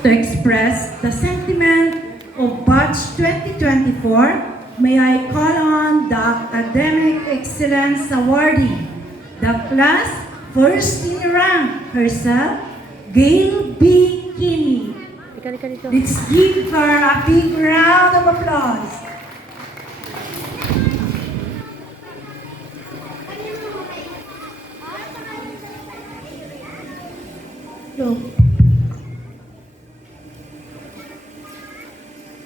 To express the sentiment of Batch 2024, may I call on the Academic Excellence Awardee, the class first in rank herself, Gail B. Kinney. Let's give her a big round of applause.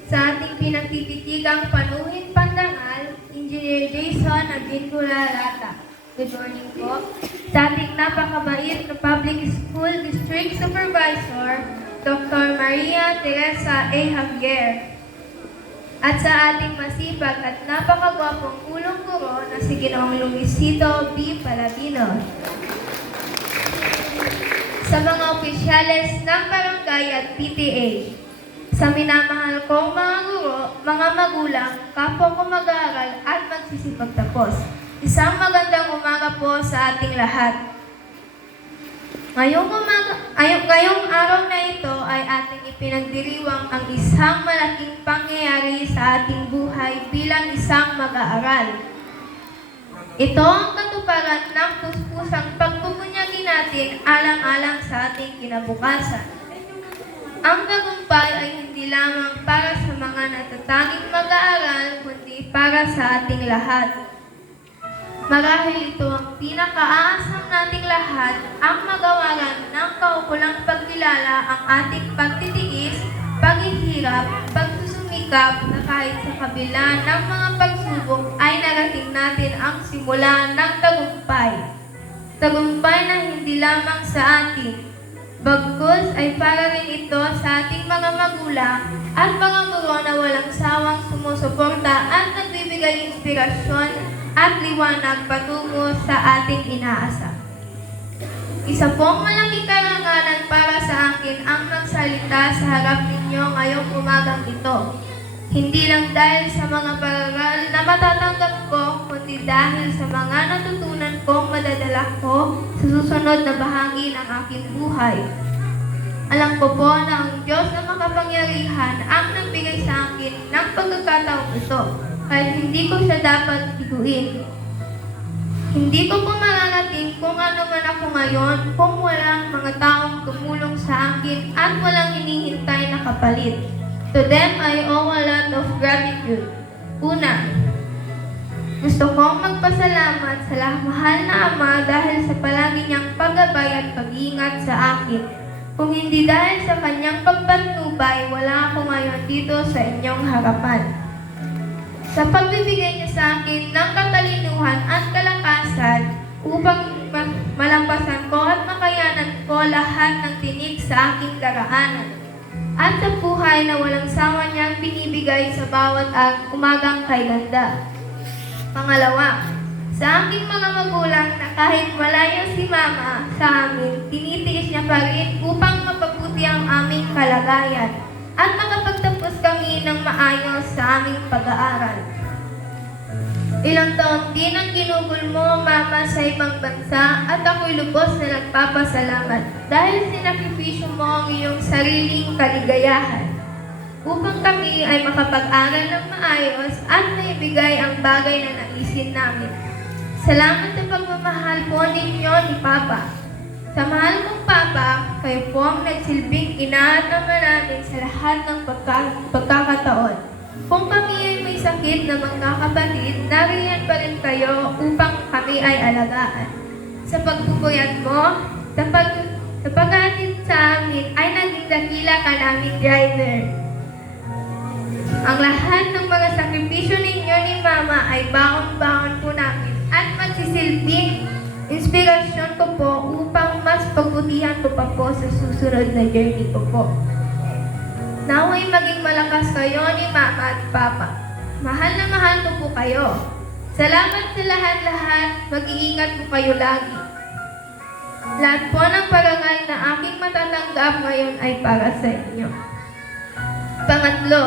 Sa ating pinagtititigang panuhin pandangal, Engineer Jason Agincularata. Good morning po. Sa ating napakabait na Public School District Supervisor, Dr. Maria Teresa A. Javier. At sa ating masipag at napakagwapong pulong guro na si Ginoong Luisito B. Paladino. Sa mga opisyales ng barangay at PTA. Sa minamahal kong mga guro, mga magulang, kapwa ko mag-aaral at magsisipagtapos. Isang magandang umaga po sa ating lahat. Ngayong araw na ito ay ating ipinagdiriwang ang isang malaking pangyayari sa ating buhay bilang isang mag-aaral. Ito ang katuparan ng puspusang pagbubunyagi natin alang-alang sa ating kinabukasan. Ang tagumpay ay hindi lamang para sa mga natatanging mag-aaral, kundi para sa ating lahat. Marahil ito ang pinakaasam nating lahat ang magawaran ng kaukulang pagkilala ang ating pagtitiis, paghihirap, pagsusumikap na kahit sa kabila ng mga pagsubok ay narating natin ang simula ng tagumpay. Tagumpay na hindi lamang sa atin, bagkus ay para rin ito sa ating mga magulang at mga guro na walang sawang sumusuporta at nagbibigay inspirasyon at liwanag patungo sa ating inaasam. Isa pong malaking karangalan para sa akin ang magsalita sa harap ninyo ngayong umagang ito. Hindi lang dahil sa mga parangal na matatanggap ko, kundi dahil sa mga natutunan kong madadala ko sa susunod na bahagi ng aking buhay. Alam ko po na ang Diyos na makapangyarihan ang nagbigay sa akin ng pagkakataong ito, kahit hindi ko siya dapat higuin. Hindi ko po mararating kung ano man ako ngayon kung walang mga taong tumulong sa akin at walang hinihintay na kapalit. To them, I owe a lot of gratitude. Una, gusto kong magpasalamat sa mahal na Ama dahil sa palagi niyang paggabay at pag-iingat sa akin. Kung hindi dahil sa kanyang pagpatnubay, wala ako ngayon dito sa inyong harapan. Sa pagbibigay niya sa akin ng katalinuhan at kalakasan upang malampasan ko at makayanan ko lahat ng tinik sa aking daraanan. At sa buhay na walang sawa niyang binibigay sa bawat umagang kay ganda. Pangalawa, sa aking mga magulang na kahit malayo si Mama sa amin, tinitiis niya pa rin upang mapabuti ang aming kalagayan at makapagtapos kami ng maayos sa aming pag-aaral. Ilang taon din ang ginugol mo, Mama, sa ibang bansa at ako'y lubos na nagpapasalamat dahil sinakripisyo mo ang iyong sariling kaligayahan upang kami ay makapag-aral ng maayos at maibigay ang bagay na naisin namin. Salamat sa pagmamahal po ninyo ni Papa. Sa mahal kong Papa, kayo po ang nagsilbing ina at ama namin sa lahat ng pagkakataon. Kung kami ay may sakit na magkakapatid, nariyan pa rin kayo upang kami ay alagaan. Sa pagpupuyat mo, sa pag-aatid sa amin ay naging dakila ka naming driver. Ang lahat ng mga sakripisyo ninyo ni Mama ay baon-baon po namin at magsisilbing inspirasyon ko po upang mas pagbutihan ko pa po sa susunod na journey ko po. Naway maging malakas kayo ni Mama at Papa. Mahal na mahal ko po kayo. Salamat sa lahat-lahat. Mag-iingat po kayo lagi. Lahat po ng parangal na aking matatanggap ngayon ay para sa inyo. Pangatlo,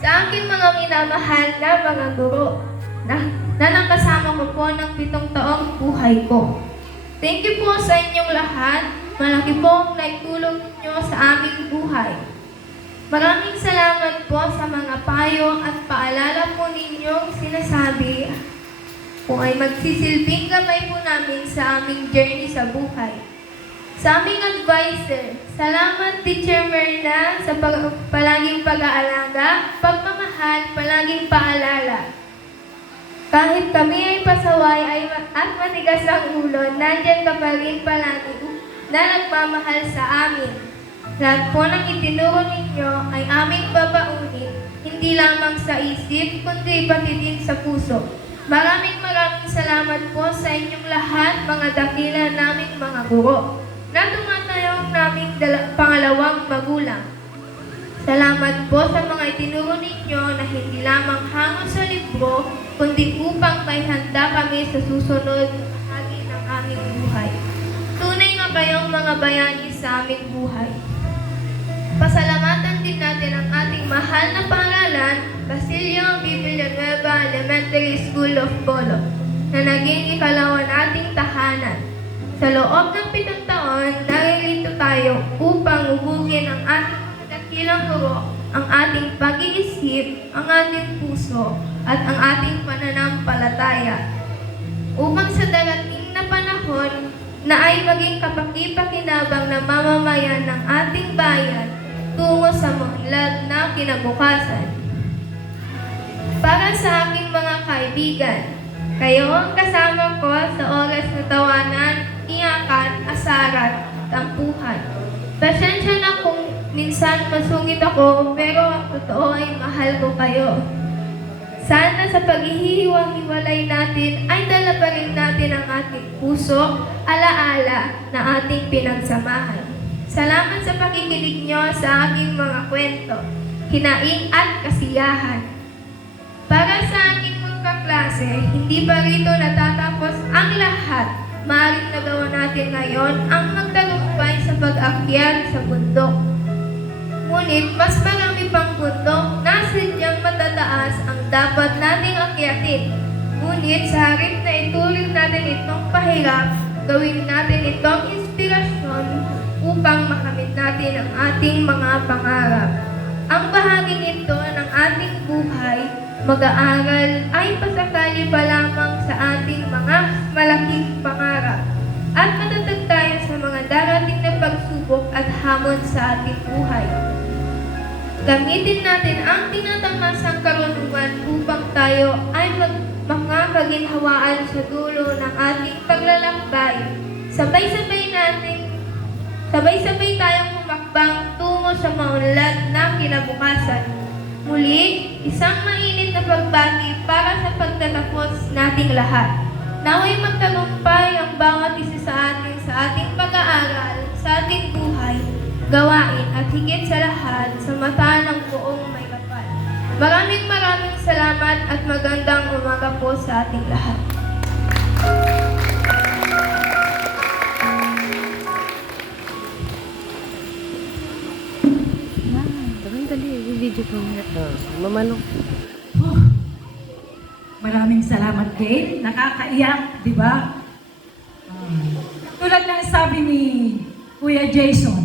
sa aking mga minamahal na mga guro na nakasama ko po ng 7 taong buhay ko. Thank you po sa inyong lahat. Malaki po ang naitulong niyo sa aming buhay. Maraming salamat po sa mga payo at paalala po ninyong sinasabi kung ay magsisilbing gabay po namin sa aming journey sa buhay. Sa aming advisor, salamat Teacher Merna sa palaging pag-aalaga, pagmamahal, palaging paalala. Kahit kami ay pasaway at matigas ang ulo, nandyan ka pa rin palagi na nagmamahal sa amin. Lahat po ng itinuro ninyo ay aming babaunin, hindi lamang sa isip, kundi pati din sa puso. Maraming salamat po sa inyong lahat, mga dakila naming mga guro, na tumatayong naming pangalawang magulang. Salamat po sa mga itinuro ninyo na hindi lamang hango sa libro, kundi upang may handa kami sa susunod na bahagi ng aming buhay. Tunay nga kayong mga bayani sa aming buhay. Pasalamatan din natin ang ating mahal na pangalan, Basilio B. Villanueva Elementary School of Bolo, na naging ikalawa nating tahanan. Sa loob ng 7 taon, naririto tayo upang hubugin ang ating dakilang guro, ang ating pag-iisip, ang ating puso, at ang ating pananampalataya. Upang sa darating na panahon na ay maging kapaki-pakinabang na mamamayan ng ating bayan, tungo sa maunlad na kinabukasan. Para sa aking mga kaibigan, kayo ang kasama ko sa oras na tawanan, iyakan, asaran, tampuhan. Pasensya na kung minsan masungit ako, pero ang totoo ay mahal ko kayo. Sana sa paghihiwa-hiwalay natin ay dala pa rin natin ang ating puso, alaala na ating pinagsamahan. Salamat sa pakikinig nyo sa aking mga kwento, hinaing at kasiyahan. Para sa aking mga kaklase, hindi pa rito natatapos ang lahat. Maaaring nagawa natin ngayon ang magtagumpay sa pag-akyat sa bundok. Ngunit mas marami pang bundok na sadyang matataas ang dapat nating akyatin. Ngunit sa harap na ituring natin itong pahirap, gawin natin itong inspirasyon upang makamit natin ang ating mga pangarap. Ang bahaging ito ng ating buhay, mag-aaral ay pasakali pa lamang sa ating mga malaking pangarap. At matatag tayo sa mga darating na pagsubok at hamon sa ating buhay. Gamitin natin ang tinatangasang karunungan upang tayo ay makakaginhawaan sa dulo ng ating paglalakbay. Sabay-sabay tayong humakbang tungo sa maunlad na kinabukasan. Muli, isang mainit na pagbati para sa pagtatapos nating lahat. Naway magtagumpay ang bawat isa sa atin sa ating pag-aaral, sa ating buhay, gawain at higit sa lahat sa mata ng buong may kapal. Maraming salamat at magandang umaga po sa ating lahat. Dali, video ko. Mamano. Maraming salamat, Gail. Nakakaiyak, di ba? Tulad ng sabi ni Kuya Jason,